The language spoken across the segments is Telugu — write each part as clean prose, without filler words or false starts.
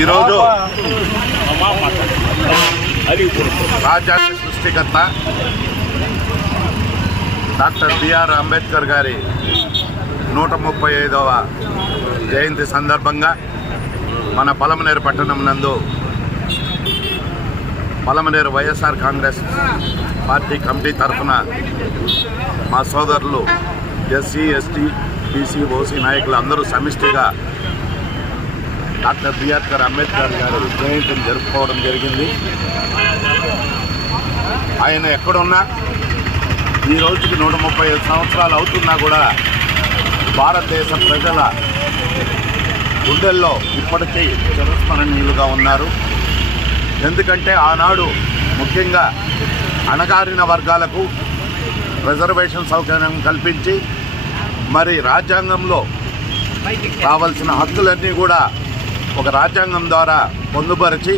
ఈరోజు రాజ్యాంగ సృష్టికర్త డాక్టర్ బిఆర్ అంబేద్కర్ గారి 135వ జయంతి సందర్భంగా మన పలమనేరు పట్టణం నందు పలమనేరు వైఎస్ఆర్ కాంగ్రెస్ పార్టీ కమిటీ తరఫున మా సోదరులు ఎస్సీ ఎస్టీ బీసీ ఓసీ నాయకులు అందరూ సమిష్టిగా డాక్టర్ బిఆర్ అంబేద్కర్ గారి జయంతిని జరుపుకోవడం జరిగింది. ఆయన ఎక్కడున్నా ఈ రోజుకి 135 సంవత్సరాలు అవుతున్నా కూడా భారతదేశ ప్రజల గుండెల్లో ఇప్పటికీ చిరస్మరణీయులుగా ఉన్నారు. ఎందుకంటే ఆనాడు ముఖ్యంగా అణగారిన వర్గాలకు రిజర్వేషన్ సౌకర్యం కల్పించి మరి రాజ్యాంగంలో కావలసిన హక్కులన్నీ కూడా ఒక రాజ్యాంగం ద్వారా పొందుపరిచి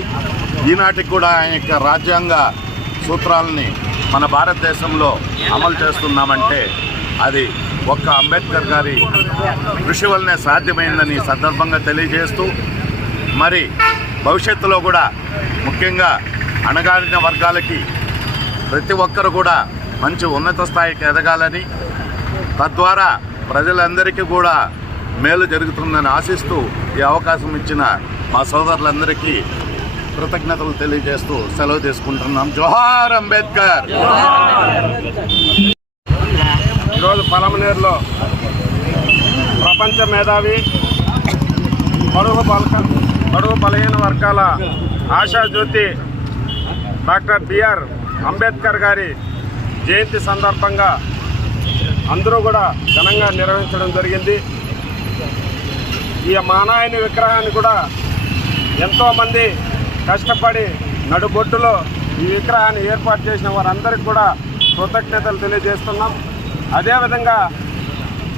ఈనాటికి కూడా ఆయన యొక్క రాజ్యాంగ సూత్రాలని మన భారతదేశంలో అమలు చేస్తున్నామంటే అది ఒక్క అంబేద్కర్ గారి కృషి వల్లనే సాధ్యమైందని సందర్భంగా తెలియజేస్తూ మరి భవిష్యత్తులో కూడా ముఖ్యంగా అణగారిన వర్గాలకి ప్రతి ఒక్కరు కూడా మంచి ఉన్నత స్థాయికి ఎదగాలని తద్వారా ప్రజలందరికీ కూడా మేలు జరుగుతుందని ఆశిస్తూ ఈ అవకాశం ఇచ్చిన మా సోదరులందరికీ కృతజ్ఞతలు తెలియజేస్తూ సెలవు తీసుకుంటున్నాం. జోహార్ అంబేద్కర్. ఈరోజు పలమనేరులో ప్రపంచ మేధావి బడుగు బలహీన వర్గాల ఆశాజ్యోతి డాక్టర్ బిఆర్ అంబేద్కర్ గారి జయంతి సందర్భంగా అందరూ కూడా ఘనంగా నిర్వహించడం జరిగింది. ఈ మానాయని విగ్రహాన్ని కూడా ఎంతోమంది కష్టపడి నడుబొడ్డులో ఈ విగ్రహాన్ని ఏర్పాటు చేసిన వారందరికీ కూడా కృతజ్ఞతలు తెలియజేస్తున్నాం. అదేవిధంగా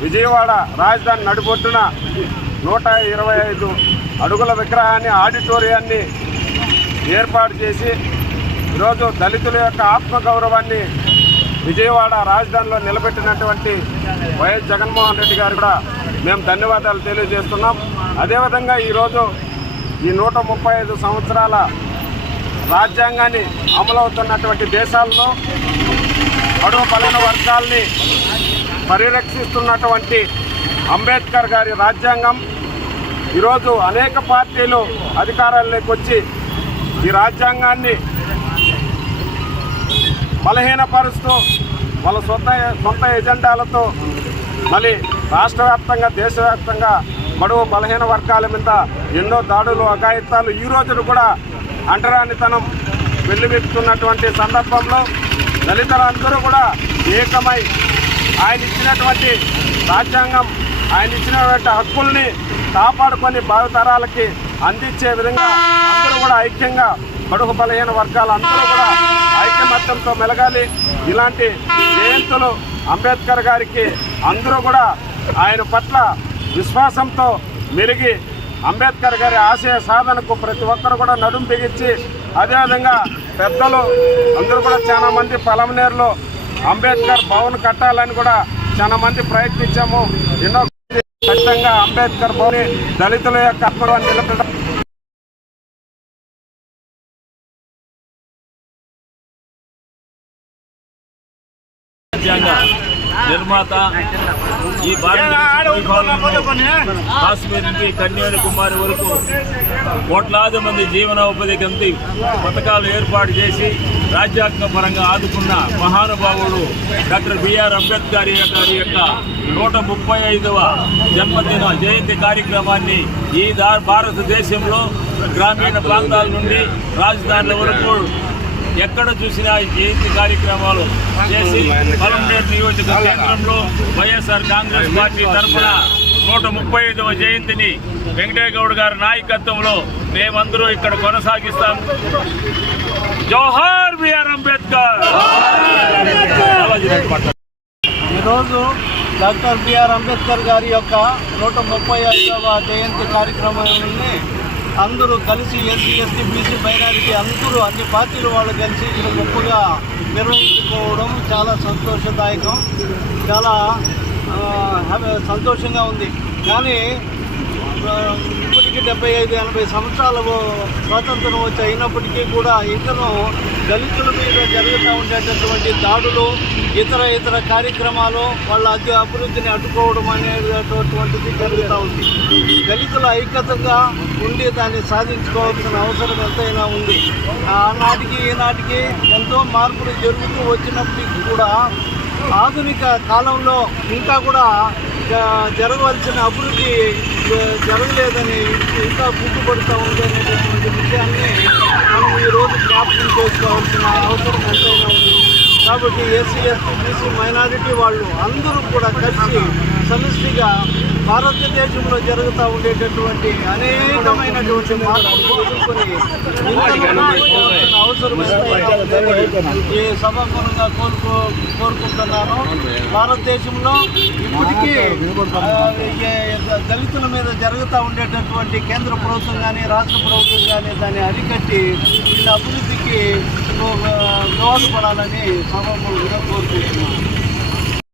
విజయవాడ రాజధాని నడుబొడ్డున 125 అడుగుల విగ్రహాన్ని ఆడిటోరియాన్ని ఏర్పాటు చేసి ఈరోజు దళితుల యొక్క ఆత్మగౌరవాన్ని విజయవాడ రాజధానిలో నిలబెట్టినటువంటి వైఎస్ జగన్మోహన్ రెడ్డి గారు కూడా మేము ధన్యవాదాలు తెలియజేస్తున్నాం. అదేవిధంగా ఈరోజు ఈ 135 సంవత్సరాల రాజ్యాంగాన్ని అమలవుతున్నటువంటి దేశాల్లో బడుగు బలహీన వర్గాల్ని పరిరక్షిస్తున్నటువంటి అంబేద్కర్ గారి రాజ్యాంగం ఈరోజు అనేక పార్టీలు అధికారాల్లోకి వచ్చి ఈ రాజ్యాంగాన్ని బలహీనపరుస్తూ వాళ్ళ సొంత ఎజెండాలతో మళ్ళీ రాష్ట్ర వ్యాప్తంగా దేశవ్యాప్తంగా బడుగు బలహీన వర్గాల మీద ఎన్నో దాడులు అఘాయిత్యాలు ఈ రోజును కూడా అంటరానితనం వెల్లువెత్తుతున్నటువంటి సందర్భంలో దళితులందరూ కూడా ఏకమై ఆయన ఇచ్చినటువంటి రాజ్యాంగం ఆయన ఇచ్చినటువంటి హక్కుల్ని కాపాడుకొని భావితరాలకి అందించే విధంగా అందరూ కూడా ఐక్యంగా బడుగు బలహీన వర్గాలు అందరూ కూడా ఐక్యమత్యంతో మెలగాలి. ఇలాంటి జయంతులు అంబేద్కర్ గారికి అందరూ కూడా ఆయన పట్ల విశ్వాసంతో మెరిగి అంబేద్కర్ గారి ఆశయ సాధనకు ప్రతి ఒక్కరు కూడా నడుం బిగించి అదేవిధంగా పెద్దలు అందరూ కూడా చాలా మంది పలమనేరులో అంబేద్కర్ భవన్ కట్టాలని కూడా చాలా మంది ప్రయత్నించాము. ఎన్నో ఖచ్చితంగా అంబేద్కర్ భవన్ దళితుల యొక్క హక్కులను నిలబెట్ట రాజ్యాంగ నిర్మాత, ఈ కాశ్మీర్ నుంచి కన్యాకుమారి వరకు కోట్లాది మంది జీవనోపాధి కింద పథకాలు ఏర్పాటు చేసి రాజ్యాంగ పరంగా ఆదుకున్న మహానుభావుడు డాక్టర్ బిఆర్ అంబేద్కర్ గారి యొక్క 135వ జన్మదిన జయంతి కార్యక్రమాన్ని ఈ భారతదేశంలో గ్రామీణ ప్రాంతాల నుండి రాజధానుల వరకు ఎక్కడ చూసినా ఈ జయంతి కార్యక్రమాలు చేసి పలంనేరు నియోజక కేంద్రంలో వైఎస్ఆర్ కాంగ్రెస్ పార్టీ తరఫున 135వ జయంతిని వెంకటేగౌడ్ గారి నాయకత్వంలో మేమందరూ ఇక్కడ కొనసాగిస్తాం. జోహార్ బిఆర్ అంబేద్కర్. ఈరోజు డాక్టర్ బిఆర్ అంబేద్కర్ గారి యొక్క 135వ జయంతి కార్యక్రమాన్ని అందరూ కలిసి ఎస్సీ, ఎస్టీ, బీసీ, మైనారిటీ అందరూ అన్ని పార్టీలు వాళ్ళు కలిసి ఇక్కడ గొప్పగా నిర్వహించుకోవడం చాలా సంతోషదాయకం, చాలా సంతోషంగా ఉంది. కానీ ఇప్పటికీ 75-80 సంవత్సరాల స్వాతంత్రం వచ్చి అయినప్పటికీ కూడా ఇతను దళితుల మీద జరుగుతూ ఉండేటటువంటి దాడులు, ఇతర కార్యక్రమాలు, వాళ్ళ అభివృద్ధిని అడ్డుకోవడం అనేటటువంటిది జరుగుతూ ఉంది. దళితుల ఐక్యతగా ఉండి దాన్ని సాధించుకోవాల్సిన అవసరం ఎంతైనా ఉంది. ఆనాటికి ఈనాటికి ఎంతో మార్పులు జరుగుతూ వచ్చినప్పటికీ కూడా ఆధునిక కాలంలో ఇంకా కూడా జరగవలసిన అభివృద్ధి జరగలేదని, ఇంకా గుర్తుపడుతూ ఉంది అనేటటువంటి విషయాన్ని మనం ఈరోజు జ్ఞాపకం చేసుకోవాల్సిన అవసరం ఎంతైనా ఉంది. కాబట్టి ఎస్సీ, ఎస్టీ, బీసీ, మైనారిటీ వాళ్ళు అందరూ కూడా కలిసి సమిష్టిగా భారతదేశంలో జరుగుతూ ఉండేటటువంటి అనేకమైనటువంటి మార్పులు ఎదుర్కొని అవసరం ఈ సభాపూర్వంగా కోరుకుంటున్నాను. భారతదేశంలో ఇప్పటికీ దళితుల మీద జరుగుతూ ఉండేటటువంటి కేంద్ర ప్రభుత్వం కానీ రాష్ట్ర ప్రభుత్వం కానీ దాన్ని అరికట్టి వీళ్ళ అభివృద్ధికి దోహదపడాలని సభాపూర్వంగా కోరుకుంటున్నాను.